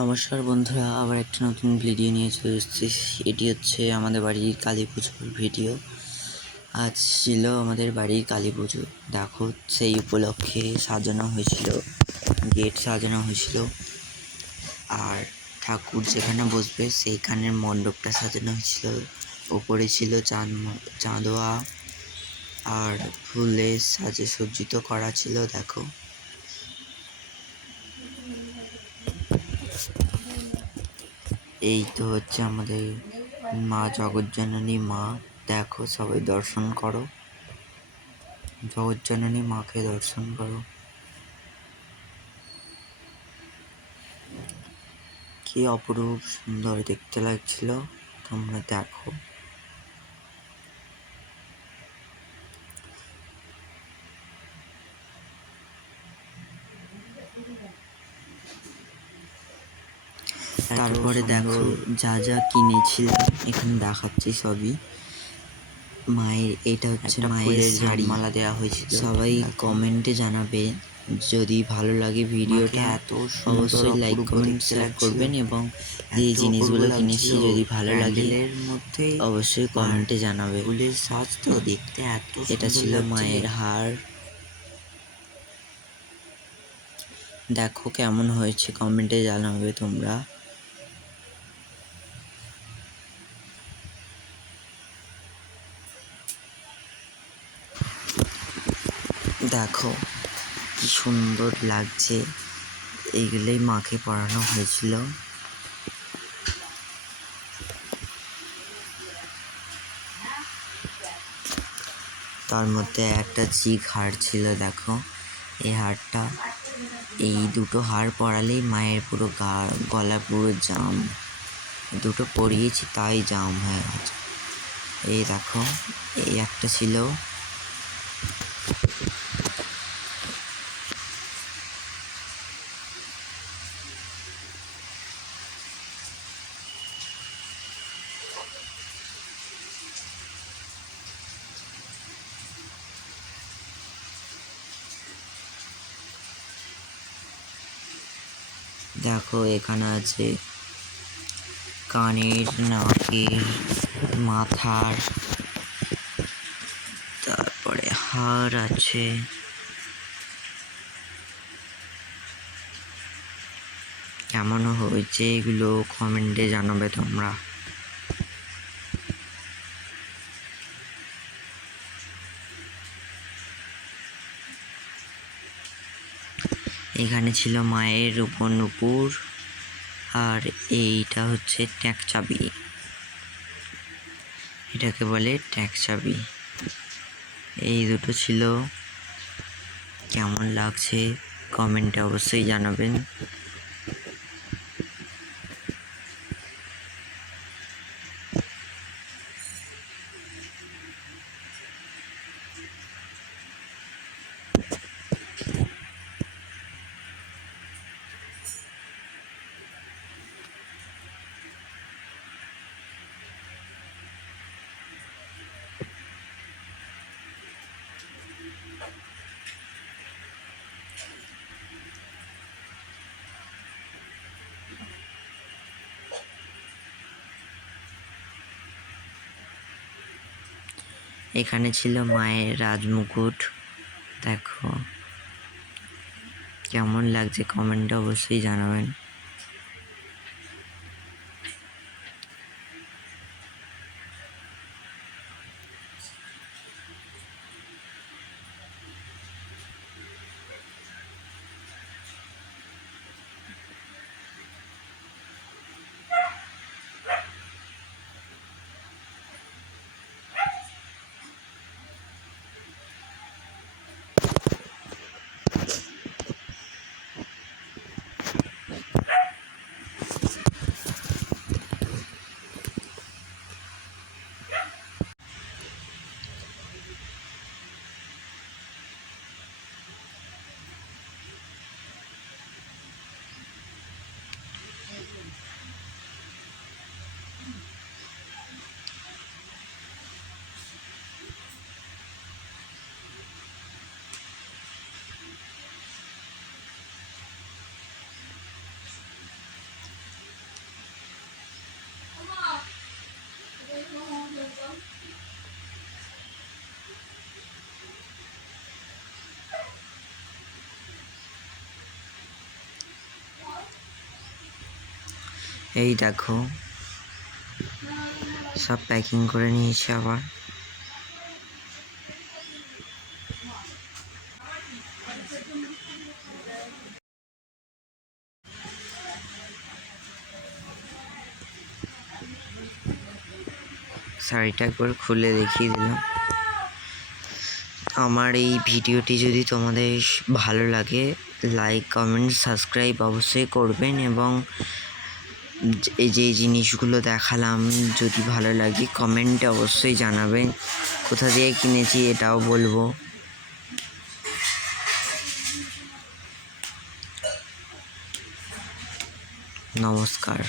নমস্কার বন্ধুরা, আবার একটা নতুন ভিডিও নিয়ে চলে এসেছি। এটি হচ্ছে আমাদের বাড়ির কালী পুজোর ভিডিও আজ ছিল আমাদের বাড়ির কালী পুজো। দেখো, সেই উপলক্ষে সাজানো হয়েছিল, গেট সাজানো হয়েছিল। আর ঠাকুর যেখানে বসবে, সেইখানের মণ্ডপটা সাজানো হয়েছিল। ওপরে ছিল চাঁদ, চাঁদোয়া, আর ফুলে সাজে সজ্জিত করা ছিল, দেখো। এই তো হচ্ছে আমাদের মা জগজ্জননী মা। দেখো সবাই দর্শন করো। জগজ্জননী মাকে দর্শন করো। কি অপরূপ সুন্দর দেখতে লাগছিল। তোমরা দেখো। তারপরে দেখো যা যা কিনেছিলাম এখানে দেখাচ্ছি সবই। মায়ের এটা হচ্ছে মায়ের শাড়ি। মালা দেওয়া হয়েছিল। সবাই কমেন্টে জানাবে যদি ভালো লাগে ভিডিওটা। এত অবশ্যই লাইক কমেন্ট শেয়ার করবেন এবং যে জিনিসগুলো কিনেছি যদি ভালো লাগে এর মধ্যে অবশ্যই কমেন্টে জানাবে। ফুলের সাজ তো দেখতে এত এটা ছিল মায়ের হার। দেখো কেমন হয়েছে কমেন্টে জানাবে তোমরা। দেখো, কি সুন্দর লাগছে। এইগুলোই মাকে পরানো হয়েছিল। তার মধ্যে একটা চিক হার ছিল, দেখো। এই হারটা এই দুটো হার পরালেই মায়ের পুরো গা, গলা পুরো জাম। দুটো পরিয়েছি তাই জাম হয়ে গেছে। এই দেখো, এই একটা ছিল। দেখো, এখানে আছে কানের, নাকের, মাথার, তারপরে হার আছে। কেমন হয়েছে এগুলো কমেন্টে জানাবে তোমরা। এখানে ছিল মায়ের উপর নুপুর আর এইটা হচ্ছে ট্যাক চাবি। এটাকে বলে ট্যাক চাবি। এই দুটো ছিল। কেমন লাগছে কমেন্টে অবশ্যই জানাবেন। এখানে ছিল মায়ের রাজমুকুট। দেখো কেমন লাগছে কমেন্টে অবশ্যই জানাবেন। এই দেখো, সব প্যাকিং করে নিয়েছি আবার। শাড়িটা একবার খুলে দেখিয়ে দিলাম। আমার এই ভিডিওটি যদি তোমাদের ভালো লাগে লাইক কমেন্ট সাবস্ক্রাইব অবশ্যই করবেন এবং যে জিনিসগুলো দেখালাম, যদি ভালো লাগে কমেন্টে অবশ্যই জানাবেন। কোথা দিয়ে কিনেছি এটাও বলব। নমস্কার।